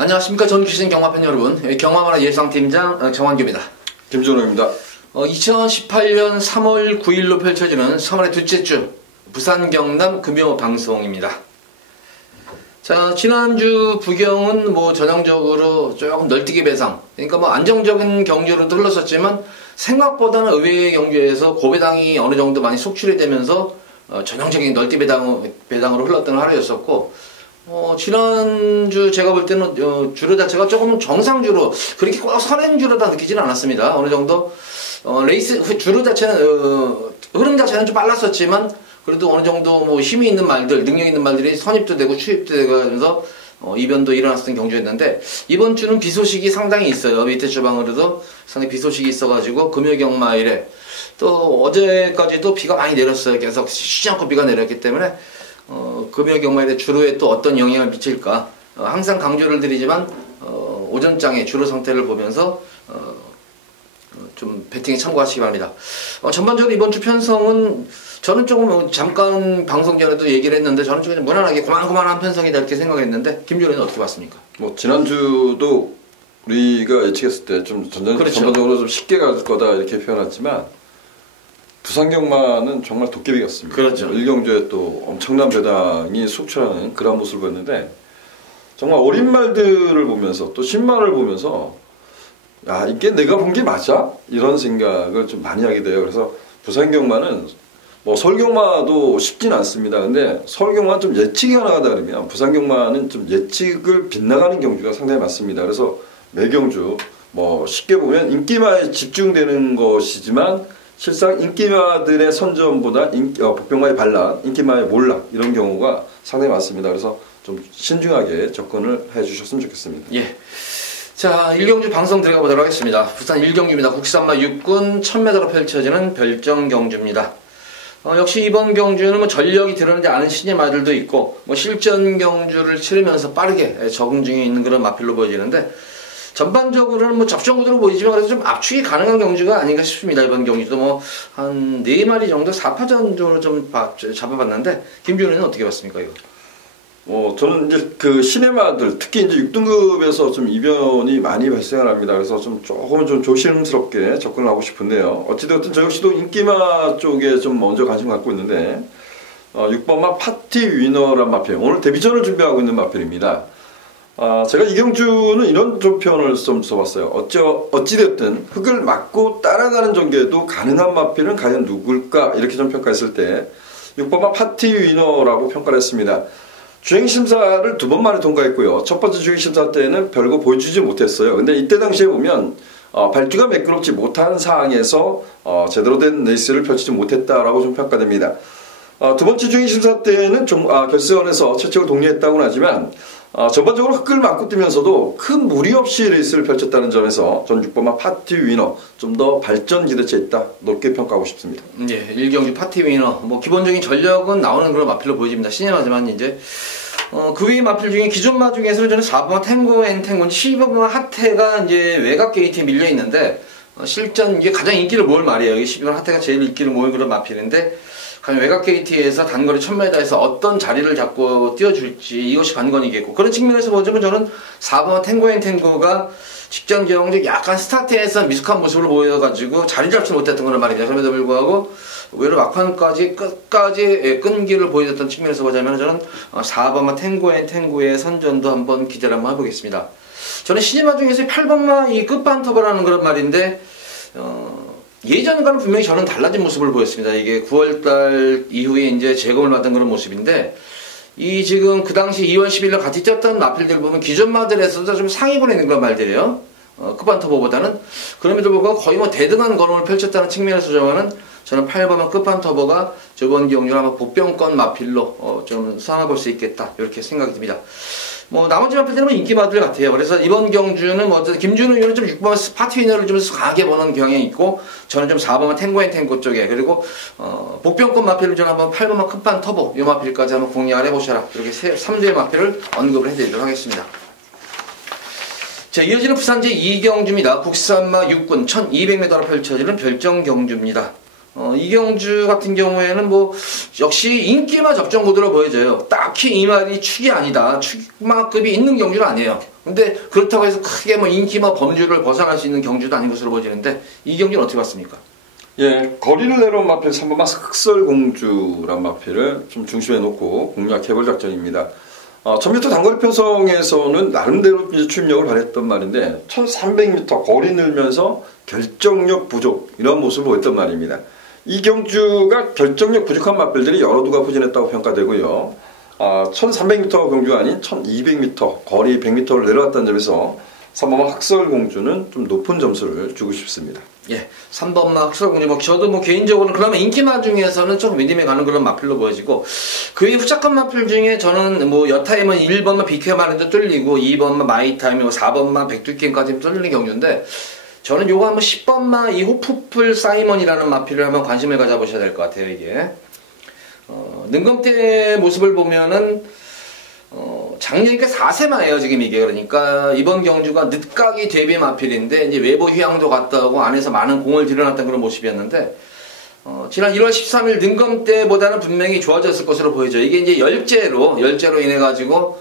안녕하십니까. 전주시즌 경마팬 여러분. 경마만화 예상팀장 정환규입니다. 김준호입니다. 2018년 3월 9일로 펼쳐지는 3월의 둘째 주 부산 경남 금요 방송입니다. 자, 지난주 부경은 전형적으로 조금 널뛰기 배상, 그러니까 안정적인 경주로도 흘렀었지만 생각보다는 의외의 경주에서 고배당이 어느 정도 많이 속출이 되면서 전형적인 널뛰기 배당으로 흘렀던 하루였었고, 지난주 제가 볼 때는 주로 자체가 조금 정상주로, 그렇게 꼭 선행주로다 느끼지는 않았습니다. 어느 정도 레이스 주로 자체는 흐름 자체는 좀 빨랐었지만 그래도 어느 정도 힘이 있는 말들, 능력 있는 말들이 선입도 되고 추입도 되면서 이변도 일어났던 경주였는데, 이번 주는 비 소식이 상당히 있어요. 밑에 주방으로도 상당히 비 소식이 있어가지고 금요경마일에 또 어제까지도 비가 많이 내렸어요. 계속 쉬지 않고 비가 내렸기 때문에 금요경마일에 주로에 또 어떤 영향을 미칠까, 항상 강조를 드리지만 오전장의 주로 상태를 보면서 좀 배팅에 참고하시기 바랍니다. 전반적으로 이번 주 편성은 저는 조금 잠깐 방송 전에도 얘기를 했는데, 저는 좀 무난하게 고만고만한 편성이다 이렇게 생각했는데, 김준호는 어떻게 봤습니까? 지난주도 우리가 예측했을 때 좀 그렇죠. 전반적으로 좀 쉽게 갈 거다 이렇게 표현했지만 부산경마는 정말 도깨비 같습니다. 그렇죠. 1경주에 또 엄청난 배당이 속출하는 그런 모습을 보였는데, 정말 어린 말들을 보면서 또 신말을 보면서 야, 이게 내가 본 게 맞아? 이런 생각을 좀 많이 하게 돼요. 그래서 부산경마는 서울경마도 쉽진 않습니다. 근데 서울경마는 좀 예측이 하나가 다르면 부산경마는 좀 예측을 빗나가는 경주가 상당히 많습니다. 그래서 매경주 쉽게 보면 인기마에 집중되는 것이지만 실상 인기마들의 선전보다 복병마의 반란, 인기마의 몰락 이런 경우가 상당히 많습니다. 그래서 좀 신중하게 접근을 해주셨으면 좋겠습니다. 예. 자, 1경주 방송 들어가 보도록 하겠습니다. 부산 1경주입니다. 국산마 6군 1000m로 펼쳐지는 별정경주입니다. 역시 이번 경주는 전력이 드러나지 않은 신의 마들도 있고, 실전 경주를 치르면서 빠르게 적응 중에 있는 그런 마필로 보여지는데, 전반적으로는 접전구도로 보이지만 그래도 좀 압축이 가능한 경주가 아닌가 싶습니다. 이번 경주도 한 4마리 정도 4파전 정도 좀 잡아봤는데, 김준호는 어떻게 봤습니까, 이거? 저는 이제 그 시네마들, 특히 이제 6등급에서 좀 이변이 많이 발생을 합니다. 그래서 조금 조심스럽게 접근을 하고 싶은데요. 어찌되었든 저 역시도 인기마 쪽에 좀 먼저 관심 갖고 있는데, 6번마 파티 위너란 마필, 오늘 데뷔전을 준비하고 있는 마필입니다. 제가 이 경주는 이런 좀 표현을 좀 써봤어요. 어찌되었든 흙을 맞고 따라가는 전개도 가능한 마필은 과연 누굴까? 이렇게 좀 평가했을 때 6번마 파티 위너라고 평가를 했습니다. 주행심사를 2번 만에 통과했고요. 첫 번째 주행심사 때는 별거 보여주지 못했어요. 근데 이때 당시에 보면 발주가 매끄럽지 못한 상황에서 제대로 된 레이스를 펼치지 못했다라고 좀 평가됩니다. 두 번째 주행심사 때는 결승선에서 최초로 독려했다고는 하지만 전반적으로 흙을 맞고 뛰면서도 큰 무리 없이 레이스를 펼쳤다는 점에서 전 6번마 파티 위너 좀 더 발전 기대치에 있다, 높게 평가하고 싶습니다. 예, 1경주 파티 위너 기본적인 전력은 나오는 그런 마필로 보여집니다. 신예마지만 이제 그 외의 마필 중에 기존 마 중에서 저는 4번마 탱고 앤 탱고, 12번마 하태가 이제 외곽 게이트에 밀려 있는데, 실전 이게 가장 인기를 모을 말이에요. 12번마 하태가 제일 인기를 모을 그런 마필인데, 과연 외곽 게이트에서 단거리 1000m에서 어떤 자리를 잡고 뛰어줄지 이것이 관건이겠고, 그런 측면에서 보자면 저는 4번 탱고 앤 탱고가 직전 경주 약간 스타트에서 미숙한 모습을 보여가지고 자리 잡지 못했던 그런 말입니다. 그럼에도 불구하고 오히려 막판까지 끝까지 끈기를 보여줬던 측면에서 보자면 저는 4번마 탱고 앤 탱고의 선전도 한번 기대를 한번 해보겠습니다. 저는 시네마 중에서 8번마 이 끝반터버라는 그런 말인데, 예전과는 분명히 저는 달라진 모습을 보였습니다. 이게 9월달 이후에 이제 재검을 받은 그런 모습인데, 지금 그 당시 2월 10일날 같이 뛰었던 마필들 보면 기존 마들에서도 좀 상위권에 있는 그런 말들이에요. 끝반터버보다는. 그럼에도 불구하고 거의 대등한 걸음을 펼쳤다는 측면에서 저는 8번만 끝반터버가 저번 경주 아마 복병권 마필로 좀 삼아볼 수 있겠다, 이렇게 생각이 듭니다. 나머지 마필들은 인기 마들 같아요. 그래서 이번 경주는 김준호 의원은 좀 6번 파티 위너를 좀 강하게 보는 경향이 있고, 저는 좀 4번만 탱고 앤 탱고 쪽에, 그리고 복병권 마필을 저는 한번 8번만 끝반 터보 이 마필까지 한번 공략을 해보셔라, 이렇게 3주의 마필을 언급을 해드리도록 하겠습니다. 자, 이어지는 부산 제2경주입니다. 국산마 6군 1200m로 펼쳐지는 별정경주입니다. 이 경주 같은 경우에는 역시 인기마 접전 구도로 보여져요. 딱히 이 말이 축이 아니다, 축마급이 있는 경주는 아니에요. 근데 그렇다고 해서 크게 뭐 인기나 범주를 벗어날 수 있는 경주도 아닌 것으로 보여지는데 이 경주는 어떻게 봤습니까? 예, 거리를 내려온 마필 3번마 흑설공주란 마필을 좀 중심에 놓고 공략해볼 작전입니다. 1000m 단거리 편성에서는 나름대로 이제 추임력을 발휘했던 말인데 1300m 거리 늘면서 결정력 부족 이런 모습을 보였던 말입니다. 이 경주가 결정력 부족한 마필들이 여러 두가 부진했다고 평가되고요. 1300m 경주가 아닌 1200m 거리 100m를 내려왔다는 점에서 3번마 흑설공주는 좀 높은 점수를 주고 싶습니다. 예, 3번마 흑설공주 저도 개인적으로는 그러면 인기마 중에서는 좀 믿음이 가는 그런 마필로 보여지고 그 외 후작한 마필 중에 저는 여타임은 1번마 비케마린도 뚫리고 2번마 마이타임 4번마 백두킹까지 뚫리는 경주인데 저는 요거 한번 10번마 이 호프풀 사이먼이라는 마필을 한번 관심을 가져보셔야 될 것 같아요. 이게 능검대 모습을 보면은 작년이니까 4세마예요 지금 이게. 그러니까 이번 경주가 늦가기 대비 마필인데 이제 외부 휴양도 갔다 오고 안에서 많은 공을 들여놨던 그런 모습이었는데 지난 1월 13일 능검 때보다는 분명히 좋아졌을 것으로 보여져. 이게 이제 열제로 인해 가지고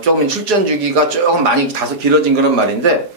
조금 출전 주기가 조금 많이 다소 길어진 그런 말인데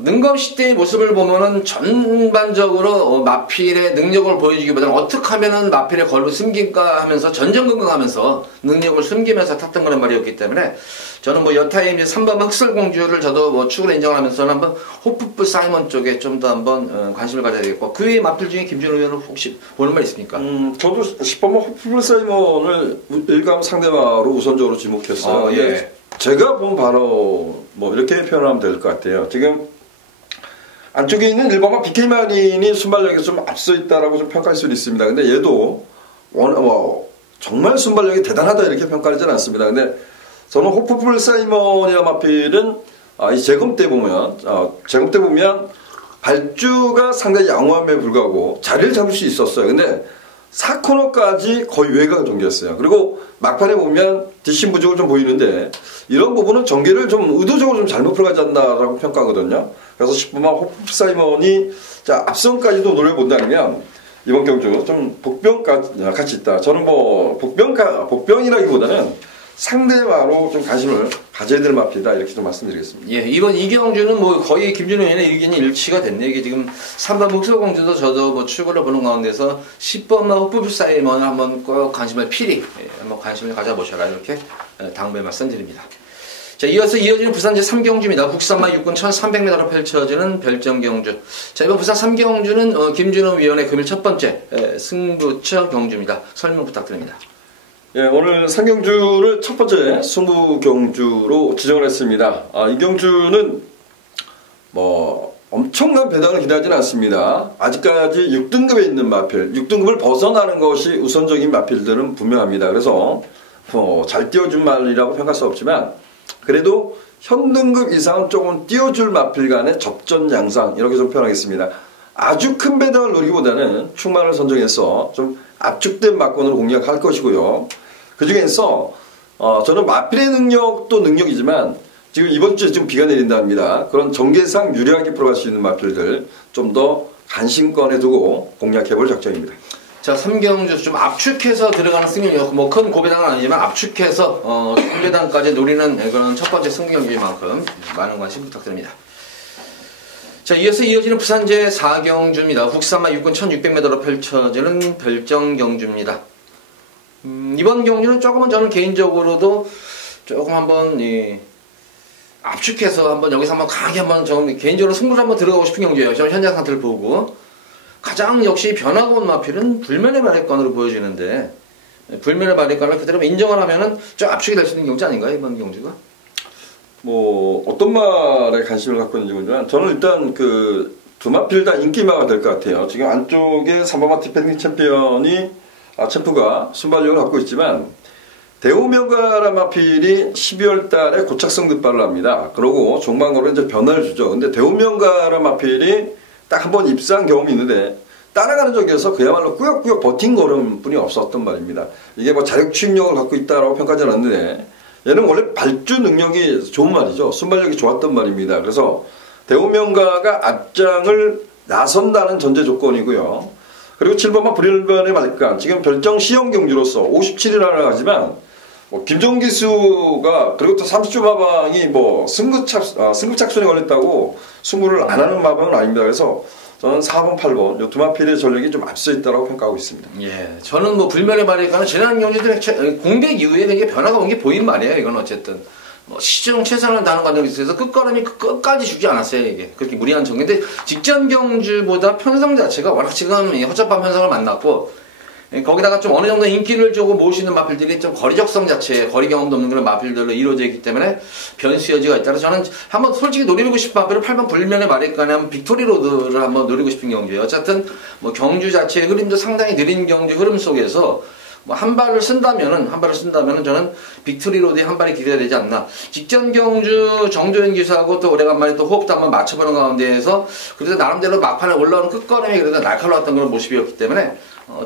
능검시 때의 모습을 보면은 전반적으로 마필의 능력을 보여주기보다는 어떻게 하면은 마필의 걸로 숨길까 하면서 전전긍긍하면서 능력을 숨기면서 탔던 그런 말이었기 때문에 저는 여타임 3번 흑설공주를 저도 축으로 인정하면서 한번 호프풀 사이먼 쪽에 좀 더 한번 관심을 가져야 되겠고 그 외의 마필 중에 김준호 의원은 혹시 보는 말 있습니까? 저도 10번 호프풀 사이먼을 일감 상대마로 우선적으로 지목했어요. 예. 제가 본 바로 이렇게 표현하면 될 것 같아요. 지금 안쪽에 있는 1번마 BK마린이 순발력이 좀 앞서 있다라고 좀 평가할 수는 있습니다. 근데 얘도 정말 순발력이 대단하다 이렇게 평가하지는 않습니다. 근데 저는 호프풀 사이먼이나 마필은 이 재검 때 보면 발주가 상당히 양호함에 불구하고 자리를 잡을 수 있었어요. 근데 4코너까지 거의 외곽 전개였어요. 그리고 막판에 보면 뒷심 부족을 좀 보이는데 이런 부분은 전개를 좀 의도적으로 좀 잘못 풀어가지 않나라고 평가하거든요. 그래서 10번마 호프풀 사이먼이 앞선까지도 노려본다면 이번 경주 좀 복병까지 있다. 저는 복병이라기보다는 상대마로 좀 관심을 가져야 될 마필이다 이렇게 좀 말씀드리겠습니다. 예, 이번 이 경주는 거의 김준호 의원의 의견이 일치가 됐네. 이게 지금 3번 흑설공주도 저도 축구를 보는 가운데서 10번마 호프풀 사이먼을 한번 꼭 관심을 한번 관심을 가져보셔라 이렇게 당부의 말씀드립니다. 자, 이어지는 부산 제3경주입니다. 국산마 6군 1300m로 펼쳐지는 별정경주. 자, 이번 부산 3경주는 김준호 위원의 금일 첫 번째 승부처 경주입니다. 설명 부탁드립니다. 예, 오늘 3경주를 첫 번째 승부경주로 지정을 했습니다. 이 경주는 엄청난 배당을 기대하지는 않습니다. 아직까지 6등급에 있는 마필, 6등급을 벗어나는 것이 우선적인 마필들은 분명합니다. 그래서 잘 띄워준 말이라고 평가할 수 없지만 그래도 현등급 이상은 조금 띄워줄 마필 간의 접전 양상 이렇게 좀 표현하겠습니다. 아주 큰 배당을 노리기보다는 충만을 선정해서 좀 압축된 막권으로 공략할 것이고요. 그 중에서 저는 마필의 능력도 능력이지만 지금 이번 주에 지금 비가 내린답니다. 그런 전개상 유리하게 풀어갈 수 있는 마필들 좀 더 관심권에 두고 공략해볼 작전입니다. 자, 3경주 좀 압축해서 들어가는 승리요. 큰 고배당은 아니지만 압축해서 3배당까지 노리는 그런 첫 번째 승경주인 만큼 많은 관심 부탁드립니다. 자, 이어지는 부산 제4경주입니다. 국산마 6군 1600m로 펼쳐지는 별정경주입니다. 이번 경주는 조금은 저는 개인적으로도 조금 한번 압축해서 여기서 한번 강하게 개인적으로 승부를 한번 들어가고 싶은 경주예요. 저는 현장 상태를 보고 가장 역시 변화가 온 마필은 불면의 발휘권으로 보여지는데 불면의 발휘권을 그대로 인정을 하면은 좀 압축이 될 수 있는 경주 아닌가요, 이번 경주가? 어떤 말에 관심을 갖고 있는지 모르지만 저는 일단 두 마필 다 인기마가 될 것 같아요. 지금 안쪽에 3번마 디펜딩 챔피언이 챔프가 순발력을 갖고 있지만 대우명가라 마필이 12월 달에 고착성 득발을 합니다. 그러고 종방으로 이제 변화를 주죠. 근데 대우명가라 마필이 딱 한 번 입사한 경험이 있는데 따라가는 적에서 그야말로 꾸역꾸역 버틴 걸음뿐이 없었던 말입니다. 이게 자력 추임력을 갖고 있다라고 평가하지는 않는데 얘는 원래 발주 능력이 좋은 말이죠. 순발력이 좋았던 말입니다. 그래서 대우명가가 앞장을 나선다는 전제 조건이고요. 그리고 7번마 불일변의 말간 지금 별정 시험 경주로서 57이라고 하지만 뭐 김종 기수가 그리고 또 30조 마방이 뭐 승급착순에 걸렸다고 승부를 안 하는 마방은 아닙니다. 그래서 저는 4번, 8번 이 두 마필의 전력이 좀 앞서 있다고 평가하고 있습니다. 예, 저는 뭐 불멸의 말이니까 지난 경주들의 공백 이후에 되게 변화가 온 게 보인 말이에요. 이건 어쨌든 뭐 시중 최선을 다하는 과정에 있어서 끝걸음이 끝까지 주지 않았어요. 이게 그렇게 무리한 정인데 직전 경주보다 편성 자체가 워낙 지금 허접한 편성을 만났고 거기다가 좀 어느 정도 인기를 주고 모시는 마필들이 좀 거리적성 자체에 거리 경험도 없는 그런 마필들로 이루어져 있기 때문에 변수 여지가 있다. 그래서 저는 한번 솔직히 노리고 싶은 마필을 8번 불면의 말일간에 한번 빅토리 로드를 한번 노리고 싶은 경주예요. 어쨌든 뭐 경주 자체의 흐름도 상당히 느린 경주 흐름 속에서 뭐 한 발을 쓴다면은 저는 빅토리 로드에 한 발이 기대가 되지 않나. 직전 경주 정조현 기수하고 또 오래간만에 또 호흡도 한번 맞춰보는 가운데에서 그래도 나름대로 막판에 올라오는 끝걸음이 그래도 날카로웠던 그런 모습이었기 때문에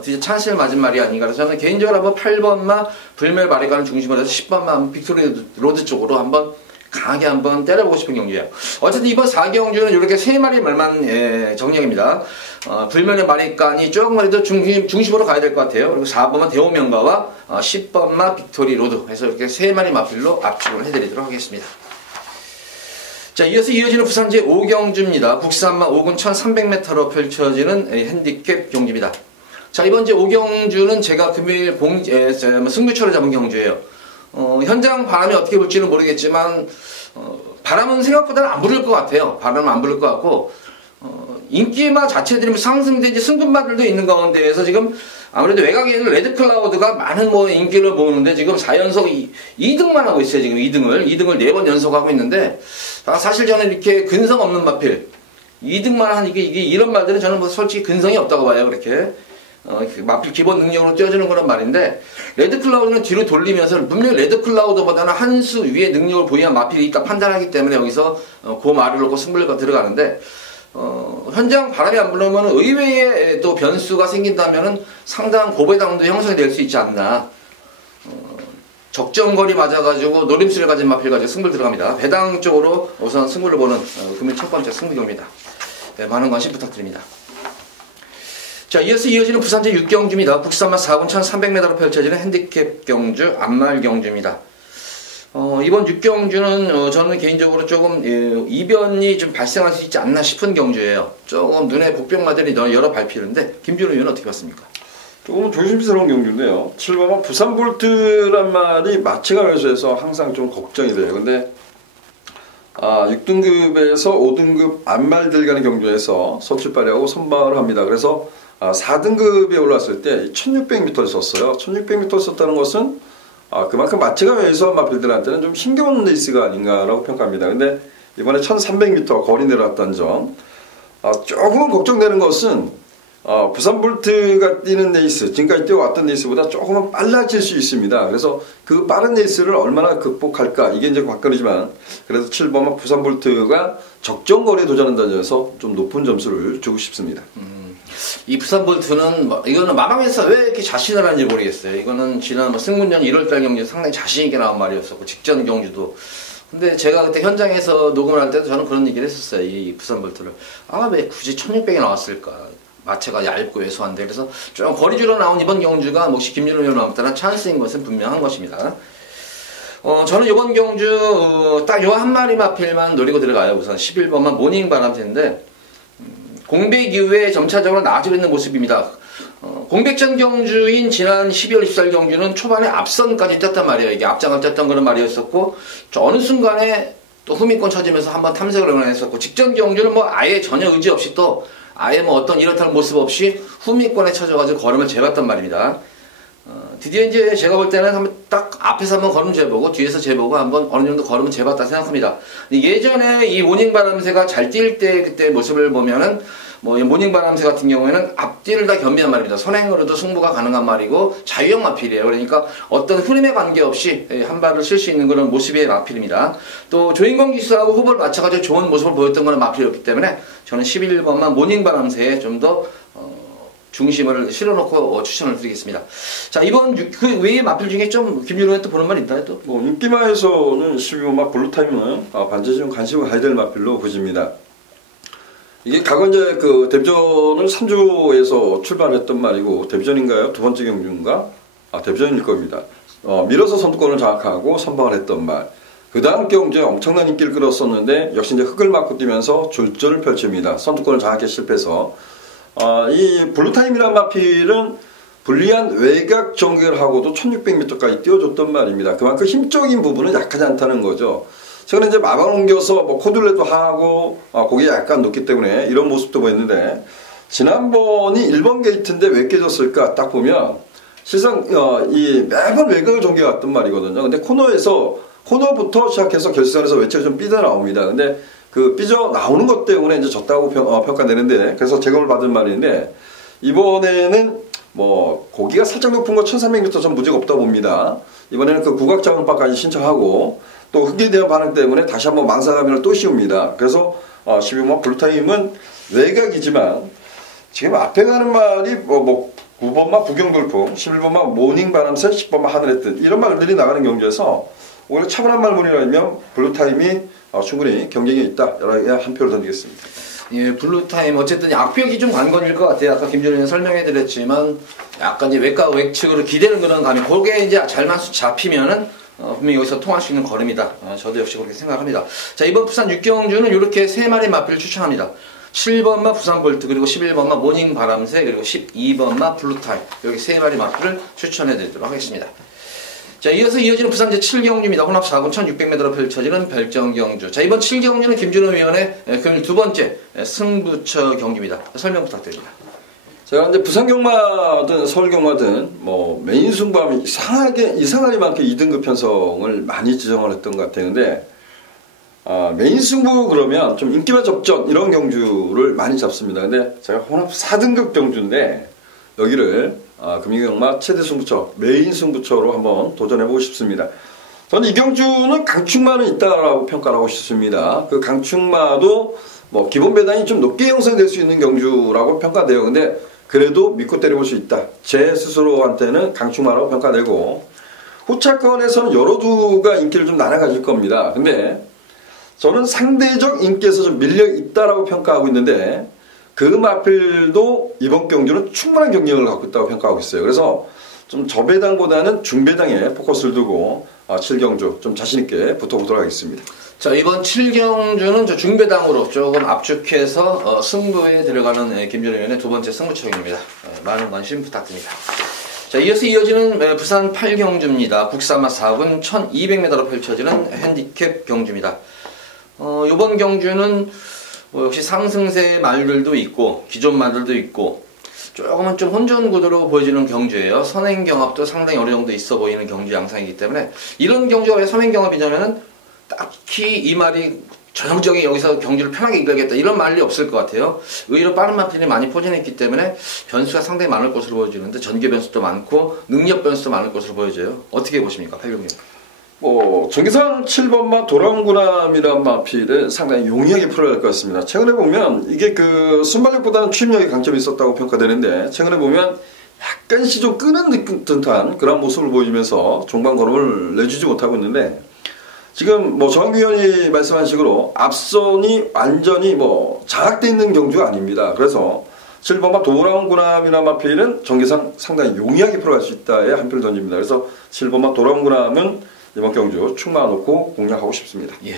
드디어 찬스를 맞은 말이 아닌가. 그래서 저는 개인적으로 한번 8번만 불멸 마리가를 중심으로 해서 10번만 빅토리 로드 쪽으로 한번 강하게 한번 때려보고 싶은 경기예요. 어쨌든 이번 4경주는 이렇게 3마리 말만 정령입니다. 불멸의 마리간이 조금만 중심으로 가야 될 것 같아요. 그리고 4번만 대오명가와 10번만 빅토리 로드 해서 이렇게 3마리 마필로 압축을 해드리도록 하겠습니다. 자, 이어지는 부산 제5경주입니다. 국산마 5군 1300m로 펼쳐지는 핸디캡 경주입니다. 자, 이번 제5경주는 제가 금일 승부처를 잡은 경주예요. 현장 바람이 어떻게 불지는 모르겠지만 바람은 생각보다는 안 부를 것 같아요. 바람은 안 부를 것 같고 인기마 자체들이 상승된 승급마들도 있는 가운데에서 지금 아무래도 외곽에 있는 레드클라우드가 많은 뭐 인기를 모으는데 지금 4연속 2등만 하고 있어요. 지금 2등을 4번 연속하고 있는데 사실 저는 이렇게 근성 없는 마필 2등만 하는 이게 이런 말들은 저는 뭐 솔직히 근성이 없다고 봐요. 그렇게 마필 기본 능력으로 띄워주는 그런 말인데 레드클라우드는 뒤로 돌리면서 분명히 레드클라우드보다는 한 수 위의 능력을 보유한 마필이 있다 판단하기 때문에 여기서 그 말을 놓고 승부를 들어가는데 현장 바람이 안 불면 의외의 또 변수가 생긴다면 상당한 고배당도 형성이 될 수 있지 않나. 적정거리 맞아가지고 노림수를 가진 마필 가지고 승부를 들어갑니다. 배당 쪽으로 우선 승부를 보는 금일 첫 번째 승부경입니다. 네, 많은 관심 부탁드립니다. 자, 이어지는 부산 제6경주입니다. 국산마 4군 1300m로 펼쳐지는 핸디캡 경주, 앞말 경주입니다. 이번 6경주는 저는 개인적으로 조금 이변이 좀 발생할 수 있지 않나 싶은 경주예요. 조금 눈에 복병마들이 여러 밟히는데 김준호 의원은 어떻게 봤습니까? 조금 조심스러운 경주인데요. 7번은 부산볼트란 말이 마체가 외소해서 항상 좀 걱정이 돼요. 근데 6등급에서 5등급 앞말들 가는 경주에서 서출발이하고 선발을 합니다. 그래서 4등급에 올랐을 때 1600m를 썼어요. 1600m를 썼다는 것은 그만큼 마체가 외소한 마필들한테는 좀 힘겨운 레이스가 아닌가라고 평가합니다. 근데 이번에 1300m 거리 내려왔다는 점. 조금 걱정되는 것은 부산볼트가 뛰는 레이스, 지금까지 뛰어왔던 레이스보다 조금은 빨라질 수 있습니다. 그래서 그 빠른 레이스를 얼마나 극복할까, 이게 이제 관건이지만, 그래서 7번은 부산볼트가 적정 거리에 도전한다는 점에서 좀 높은 점수를 주고 싶습니다. 이 부산볼트는 이거는 마방에서 왜 이렇게 자신을 하는지 모르겠어요. 이거는 지난 승문년 1월달 경주 상당히 자신있게 나온 말이었었고 직전 경주도. 근데 제가 그때 현장에서 녹음을 할 때도 저는 그런 얘기를 했었어요. 이 부산볼트를 왜 굳이 1600이 나왔을까. 마체가 얇고 왜소한데. 그래서 좀 거리주로 나온 이번 경주가 혹시 김준호 의원 나왔다는 찬스인 것은 분명한 것입니다. 저는 이번 경주 딱 요 한 마리 마필만 노리고 들어가요. 우선 11번만 모닝 바람새인데 공백 이후에 점차적으로 나아지고 있는 모습입니다. 공백전 경주인 지난 12월 24일 경주는 초반에 앞선까지 떴단 말이에요. 이게 앞장을 떴던 그런 말이었었고 어느 순간에 또 후미권 쳐지면서 한번 탐색을 했었고 직전 경주는 아예 전혀 의지 없이 또 아예 어떤 이렇다는 모습 없이 후미권에 쳐져가지고 걸음을 재봤단 말입니다. 드디어 이제 제가 볼 때는 한번 딱 앞에서 한번 걸음 재보고 뒤에서 재보고 한번 어느 정도 걸음을 재봤다 생각합니다. 예전에 이 모닝바람새가 잘 뛸 때 그때 모습을 보면은 모닝바람새 같은 경우에는 앞뒤를 다 겸비한 말입니다. 선행으로도 승부가 가능한 말이고 자유형 마필이에요. 그러니까 어떤 흐름에 관계없이 한 발을 쓸 수 있는 그런 모습의 마필입니다. 또 조인권 기수하고 호흡을 맞춰가지고 좋은 모습을 보였던 그런 마필이었기 때문에 저는 11번만 모닝바람새에 좀 더 중심을 실어놓고 추천을 드리겠습니다. 자, 이번 그 외의 마필 중에 좀 김준호에 또 보는 말 있나요? 또? 인기마에서는 12번마 블루타임은 반드시 좀 관심을 가야 될 마필로 보집니다. 이게 과거 이제 그 데뷔전을 3주에서 출발했던 말이고 데뷔전인가요? 두 번째 경주인가? 데뷔전일 겁니다. 밀어서 선두권을 장악하고 선방을 했던 말. 그 다음 경주에 엄청난 인기를 끌었었는데 역시 이제 흙을 맞고 뛰면서 졸전을 펼칩니다. 선두권을 장악에 실패해서 이 블루타임이라는 마필은 불리한 외곽 전개를 하고도 1600m까지 뛰어줬던 말입니다. 그만큼 힘적인 부분은 약하지 않다는 거죠. 최근에 이제 마방 옮겨서 뭐 코둘레도 하고 고개 약간 높기 때문에 이런 모습도 보였는데 지난번이 1번 게이트인데 왜 깨졌을까 딱 보면 실상 이 매번 외곽을 전개해왔던 말이거든요. 근데 코너부터 시작해서 결승선에서 외척이 좀 삐져나옵니다. 근데 그 삐져나오는 것 때문에 이제 졌다고 평가되는데 그래서 제공을 받은 말인데 이번에는 뭐 고기가 살짝 높은 거 1300m 전 문제가 없다 봅니다. 이번에는 그 국악자원파까지 신청하고 또 흙에 대한 반응 때문에 다시 한번 망사가면을 또 씌웁니다. 그래서 12번 블루타임은 외곽이지만 지금 앞에 가는 말이 9번마 부경돌풍, 11번마 모닝바람새, 10번마 하늘의 뜻 이런 말들이 나가는 경주에서 오히려 차분한 말문이라면 블루타임이 충분히 경쟁이 있다. 한 표를 던지겠습니다. 예, 블루타임 어쨌든 악벽이 좀 관건일 것 같아요. 아까 김준호님 설명해드렸지만 약간 이제 외곽 외측으로 기대는 그런 감이 그게 이제 잘만 잡히면은 분명히 여기서 통할 수 있는 걸음이다. 저도 역시 그렇게 생각합니다. 자, 이번 부산 6경주는 이렇게 3마리 마필을 추천합니다. 7번마 부산볼트 그리고 11번마 모닝바람새 그리고 12번마 블루타임 이렇게 3마리 마필을 추천해드리도록 하겠습니다. 자, 이어지는 부산 제7경주입니다. 혼합 4군 1600m로 펼쳐지는 별정경주. 자, 이번 7경주는 김준호 위원의 금일 두 번째 승부처 경주입니다. 설명 부탁드립니다. 제가 이제 부산 경마든 서울 경마든 메인 승부하면 이상하리만큼 2등급 편성을 많이 지정을 했던 것 같았는데 메인 승부 그러면 좀 인기만 접전 이런 경주를 많이 잡습니다. 근데 제가 혼합 4등급 경주인데 여기를 금융경마 최대 승부처, 메인 승부처로 한번 도전해보고 싶습니다. 저는 이 경주는 강축마는 있다라고 평가를 하고 싶습니다. 그 강축마도 기본 배당이 좀 높게 형성될 수 있는 경주라고 평가돼요. 근데 그래도 믿고 때려볼 수 있다. 제 스스로한테는 강축마라고 평가되고 후차권에서는 여러 두가 인기를 좀 나눠 가질 겁니다. 근데 저는 상대적 인기에서 좀 밀려 있다라고 평가하고 있는데 그 마필도 이번 경주는 충분한 경쟁력을 갖고 있다고 평가하고 있어요. 그래서 좀 저배당보다는 중배당에 포커스를 두고 7경주 좀 자신있게 붙어보도록 하겠습니다. 자, 이번 7경주는 저 중배당으로 조금 압축해서 승부에 들어가는 김준호 의원의 두 번째 승부처입니다. 많은 관심 부탁드립니다. 자, 이어지는 부산 8경주입니다. 국산마 4군 1200m로 펼쳐지는 핸디캡 경주입니다. 이번 경주는 역시 상승세 말들도 있고 기존 말들도 있고 조금은 좀 혼전 구도로 보여지는 경주예요. 선행 경합도 상당히 어느 정도 있어 보이는 경주 양상이기 때문에 이런 경주가 왜 선행 경합이냐면은 딱히 이 말이 전형적인 여기서 경주를 편하게 이끌겠다 이런 말이 없을 것 같아요. 의외로 빠른 마필이 많이 포진했기 때문에 변수가 상당히 많을 것으로 보여지는데 전개 변수도 많고 능력 변수도 많을 것으로 보여져요. 어떻게 보십니까, 팔경님? 정기상 7번마 도랑구남이란 마필은 상당히 용이하게 풀어야 할 것 같습니다. 최근에 보면 이게 그 순발력보다는 추임력에 강점이 있었다고 평가되는데 최근에 보면 약간씩 좀 끄는 듯한 그런 모습을 보이면서 종반 걸음을 내주지 못하고 있는데 지금 정한규 의원이 말씀한 식으로 앞선이 완전히 장악되어 있는 경주가 아닙니다. 그래서 7번마 도랑구남이란 마필은 정기상 상당히 용이하게 풀어갈 수 있다에 한 표를 던집니다. 그래서 7번마 도랑구남은 이번 경주 충마 놓고 공략하고 싶습니다. 예.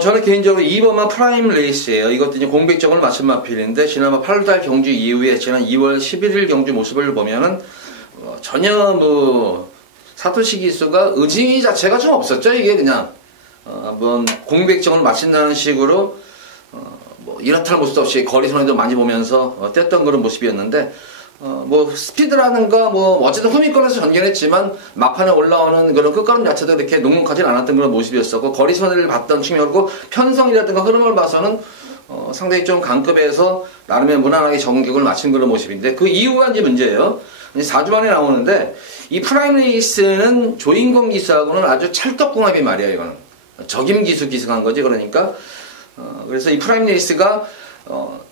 저는 개인적으로 2번마 프라임 레이스예요. 이것도 이제 공백점을 맞춘 마필인데 지난번 8월달 경주 이후에 지난 2월 11일 경주 모습을 보면은 전혀 사토시 기수가 의지 자체가 좀 없었죠. 이게 그냥 한번 공백점을 맞춘다는 식으로 이렇다 할 모습도 없이 거리선에도 많이 보면서 뗐던 그런 모습이었는데 스피드라는가 어쨌든 후미권에서 전개했지만 막판에 올라오는 그런 끝걸음 자체도 이렇게 눅눅하진 않았던 그런 모습이었었고 거리선을 봤던 측면이고 편성이라든가 흐름을 봐서는 상당히 좀 강급해서 나름의 무난하게 정격을 마친 그런 모습인데 그 이유가 이제 문제예요. 이제 4주 만에 나오는데 이 프라임 레이스는 조인공 기수하고는 아주 찰떡궁합이 말이야. 이거는 적임 기수한 거지. 그러니까 그래서 이 프라임 레이스가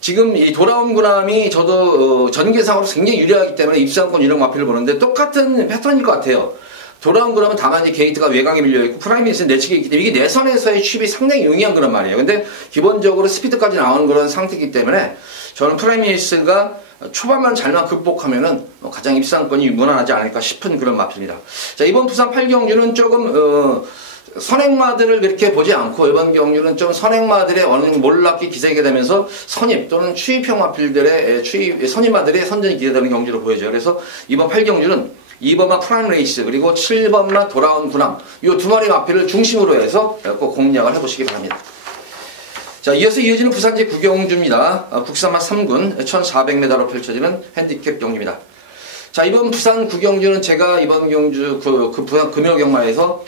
지금 이 돌아온 구람이 저도 전개상으로 굉장히 유리하기 때문에 입상권 유력 마필을 보는데 똑같은 패턴일 것 같아요. 돌아온 구람은 다만 이제 게이트가 외곽에 밀려있고 프라이미스는 내측에 있기 때문에 이게 내선에서의 취입이 상당히 용이한 그런 말이에요. 근데 기본적으로 스피드까지 나오는 그런 상태이기 때문에 저는 프라이미스가 초반만 잘만 극복하면은 가장 입상권이 무난하지 않을까 싶은 그런 마필입니다. 자, 이번 부산 8경주는 조금 선행마들을 그렇게 보지 않고 이번 경주는 좀 선행마들의 어느 몰락기 기세게 되면서 선입 또는 추입형 마필들의 선임마들의 선전이 기대되는 경주로 보여져요. 그래서 이번 8경주는 2번마 프라임 레이스 그리고 7번마 돌아온 군함 이 두 마리 마필을 중심으로 해서 꼭 공략을 해보시기 바랍니다. 자, 이어서 이어지는 부산제 9경주입니다. 국산마 3군 1400m로 펼쳐지는 핸디캡 경주입니다. 자, 이번 부산 9경주는 제가 이번 경주 부산 금요경마에서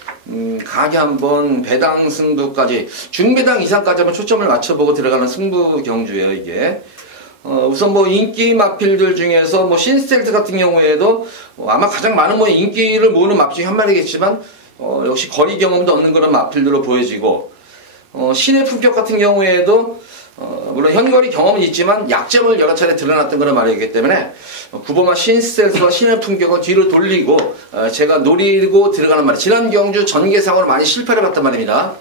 강하게 한번 배당 승부까지 중배당 이상까지 한번 초점을 맞춰보고 들어가는 승부 경주예요, 이게. 우선 뭐 인기 마필들 중에서 뭐 신스텔트 같은 경우에도 아마 가장 많은 뭐 인기를 모으는 마필 중에 한 마리겠지만 역시 거리 경험도 없는 그런 마필들로 보여지고 신의 품격 같은 경우에도 물론 현거리 경험은 있지만 약점을 여러 차례 드러났던 그런 말이기 때문에 9번마 신스텔트와 신의 품격을 뒤로 돌리고 제가 노리고 들어가는 말이에요. 지난 경주 전개상으로 많이 실패를 봤단 말입니다.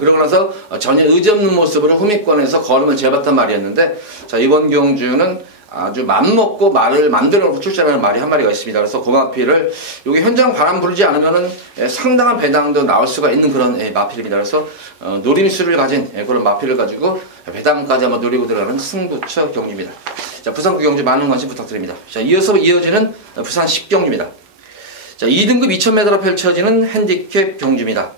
그러고 나서 전혀 의지없는 모습으로 후미권에서 걸음을 재봤단 말이었는데 자, 이번 경주는 아주 맘먹고 말을 만들어 놓고 출전하는 말이 한 마리가 있습니다. 그래서 그 마필을 여기 현장 바람 부르지 않으면은 상당한 배당도 나올 수가 있는 그런 마필입니다. 그래서 노림수를 가진 그런 마필을 가지고 배당까지 한번 노리고 들어가는 승부처 경주입니다. 자, 부산 9경주 많은 관심 부탁드립니다. 자, 이어서 이어지는 부산 10경주입니다. 자, 2등급 2000m로 펼쳐지는 핸디캡 경주입니다.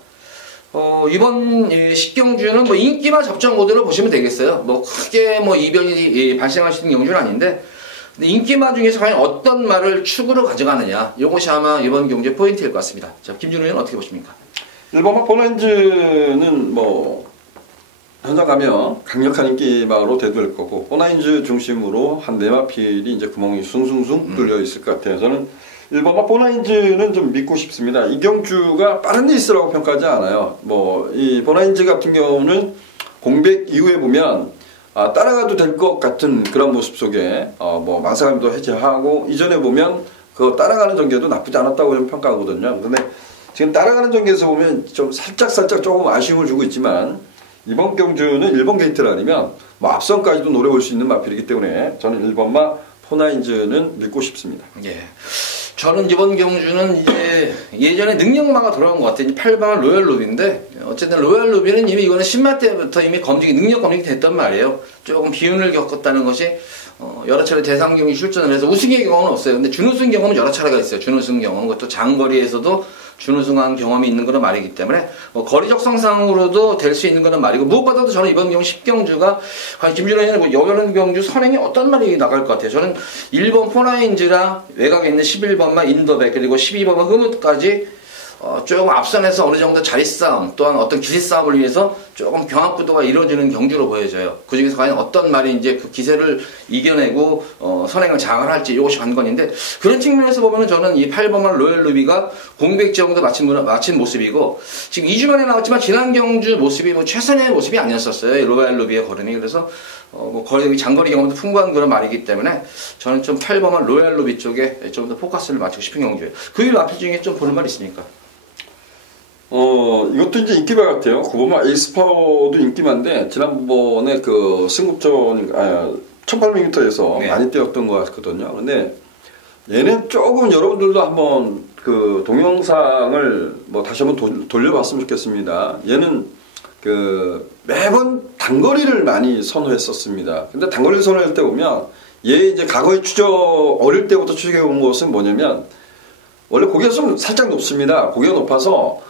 이번 10경주는 뭐 인기만 접전 모드로 보시면 되겠어요. 뭐 크게 뭐 이변이 발생할 수 있는 경주는 아닌데 근데 인기마 중에서 과연 어떤 말을 축으로 가져가느냐 이것이 아마 이번 경주의 포인트일 것 같습니다. 자, 김준호 의원 어떻게 보십니까? 1번마 포나인즈는 뭐 현장 가면 강력한 인기마로 대두될 거고 포나인즈 중심으로 한 네 마필이 이제 구멍이 숭숭숭 뚫려 있을 것 같아요. 저는 1번마 포나인즈는 좀 믿고 싶습니다. 이 경주가 빠른 레이스라고 평가하지 않아요. 뭐 이 포나인즈 같은 경우는 공백 이후에 보면 따라가도 될 것 같은 그런 모습 속에 뭐 마사감도 해제하고 이전에 보면 그 따라가는 전개도 나쁘지 않았다고 좀 평가하거든요. 근데 지금 따라가는 전개에서 보면 좀 살짝 조금 아쉬움을 주고 있지만 이번 경주는 1번 게이트를 아니면 뭐 앞선까지도 노려볼 수 있는 마필이기 때문에 저는 1번마 포나인즈는 믿고 싶습니다. 예. 저는 이번 경주는 이제 예전에 능력마가 돌아온 것 같아요. 8번 로얄 루비인데 어쨌든 로얄 루비는 이미 이거는 10마 때부터 이미 능력 검증이 됐단 말이에요. 조금 비운을 겪었다는 것이 여러 차례 대상 경기 출전을 해서 우승의 경험은 없어요. 근데 준우승 경험은 여러 차례가 있어요. 준우승 경험, 그것도 장거리에서도 준우승한 경험이 있는 그런 말이기 때문에 거리 적성상으로도 될 수 있는 그런 말이고 무엇보다도 저는 이번 경주 10경주가 과연 김준호 의원은 여는 경주 선행에 어떤 말이 나갈 것 같아요. 저는 1번 포나인즈랑 외곽에 있는 11번만 인더백 그리고 12번만 흐뭇까지 조금 앞선에서 어느 정도 자리 싸움 또한 어떤 기세 싸움을 위해서 조금 경합구도가 이루어지는 경주로 보여져요. 그 중에서 과연 어떤 말이 이제 그 기세를 이겨내고 선행을 장을 할지 이것이 관건인데 그런 측면에서 보면은 저는 이 8번만 로얄 루비가 공백 정도 마친 모습이고 지금 2주 만에 나왔지만 지난 경주 모습이 뭐 최선의 모습이 아니었었어요. 로얄 루비의 걸음이. 그래서 뭐 거리 장거리 경험도 풍부한 그런 말이기 때문에 저는 좀 8번만 로얄 루비 쪽에 좀 더 포커스를 맞추고 싶은 경주예요. 그 외 마필 중에 좀 보는 말 있습니까? 이것도 이제 인기마 같아요. 9번마 에이스파워도 인기마인데, 지난번에 그 승급전, 1800m에서 네. 많이 뛰었던 것 같거든요. 근데 얘는 조금 여러분들도 한번 그 동영상을 뭐 다시 한번 돌려봤으면 좋겠습니다. 얘는 그 매번 단거리를 많이 선호했었습니다. 근데 단거리를 선호할 때 보면 얘 이제 과거에 어릴 때부터 추적해 온 것은 뭐냐면 원래 고개가 좀 살짝 높습니다. 고개가 높아서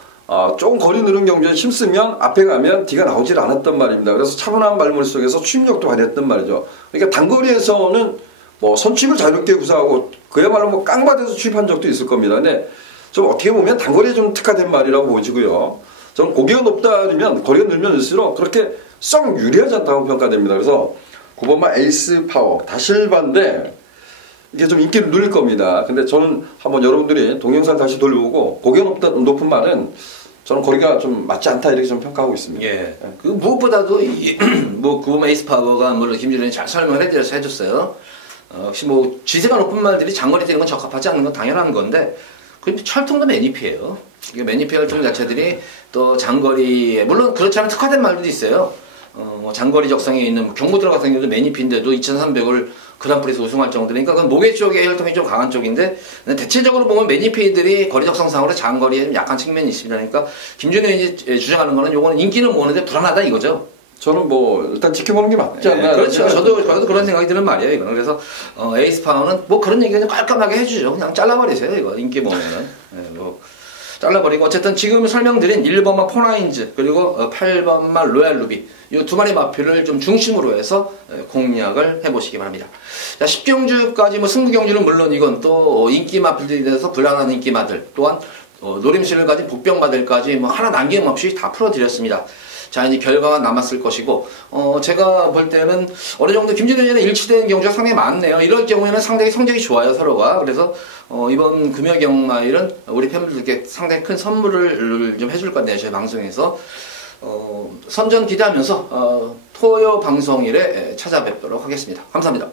조금 거리 느는 경주에 힘쓰면 앞에 가면 뒤가 나오질 않았단 말입니다. 그래서 차분한 말물 속에서 추임력도 발휘했단 말이죠. 그러니까 단거리에서는 뭐 선취를 자유롭게 구사하고 그야말로 뭐 깡받아서 취입한 적도 있을 겁니다. 근데 좀 어떻게 보면 단거리에 좀 특화된 말이라고 보여지고요. 저는 고개가 높다 그러면 거리가 늘면 늘수록 그렇게 썩 유리하지 않다고 평가됩니다. 그래서 9번마 에이스 파워 다실반데 이게 좀 인기를 누릴 겁니다. 근데 저는 한번 여러분들이 동영상 다시 돌려보고 고개가 높은 말은 저는 거리가 좀 맞지 않다 이렇게 좀 평가하고 있습니다. 예. 그 무엇보다도 뭐 9번마 에이스 파워가 물론 김준현이 잘 설명을 해줬어요. 혹시 뭐 지세가 높은 말들이 장거리 뛰는 건 적합하지 않는 건 당연한 건데 그 철통도 매니피예요. 이게 매니피할 종 자체들이 또 장거리 물론 그렇지 않은 특화된 말들도 있어요. 뭐 장거리 적성에 있는 뭐 경부드라 같은 경우도 매니피인데도 2,300을 그랑프리에서 우승할 정도니까 그건 모계 쪽의 혈통이 좀 강한 쪽인데 대체적으로 보면 매니피들이 거리 적성상으로 장거리에 좀 약한 측면이 있습니다. 그러니까 김준호 의원이 주장하는 거는 요거는 인기는 모으는데 불안하다 이거죠. 저는 뭐 일단 지켜보는 게 맞지 않나. 그렇죠. 저도 그런 생각이 드는 말이에요. 이거는 그래서 에이스파워는 뭐 그런 얘기 그냥 깔끔하게 해주죠. 그냥 잘라버리세요. 이거 인기 모으면은. 뭐 잘라버리고 어쨌든 지금 설명드린 1번마 포나인즈 그리고 8번마 로얄 루비 이 두 마리 마필을 좀 중심으로 해서 공략을 해보시기 바랍니다. 자, 10경주까지 뭐 승부 경주는 물론 이건 또 인기 마필들에 대해서 불안한 인기 마들 또한 노림수를 가진 복병 마들까지 뭐 하나 남김없이 다 풀어드렸습니다. 자, 이제 결과가 남았을 것이고, 제가 볼 때는 어느 정도 김진우 의원의 일치된 경주가 상당히 많네요. 이럴 경우에는 상당히 성적이 좋아요, 서로가. 그래서, 이번 금요경마일은 우리 팬분들께 상당히 큰 선물을 좀 해줄 건데요, 저희 방송에서. 선전 기대하면서, 토요 방송일에 찾아뵙도록 하겠습니다. 감사합니다.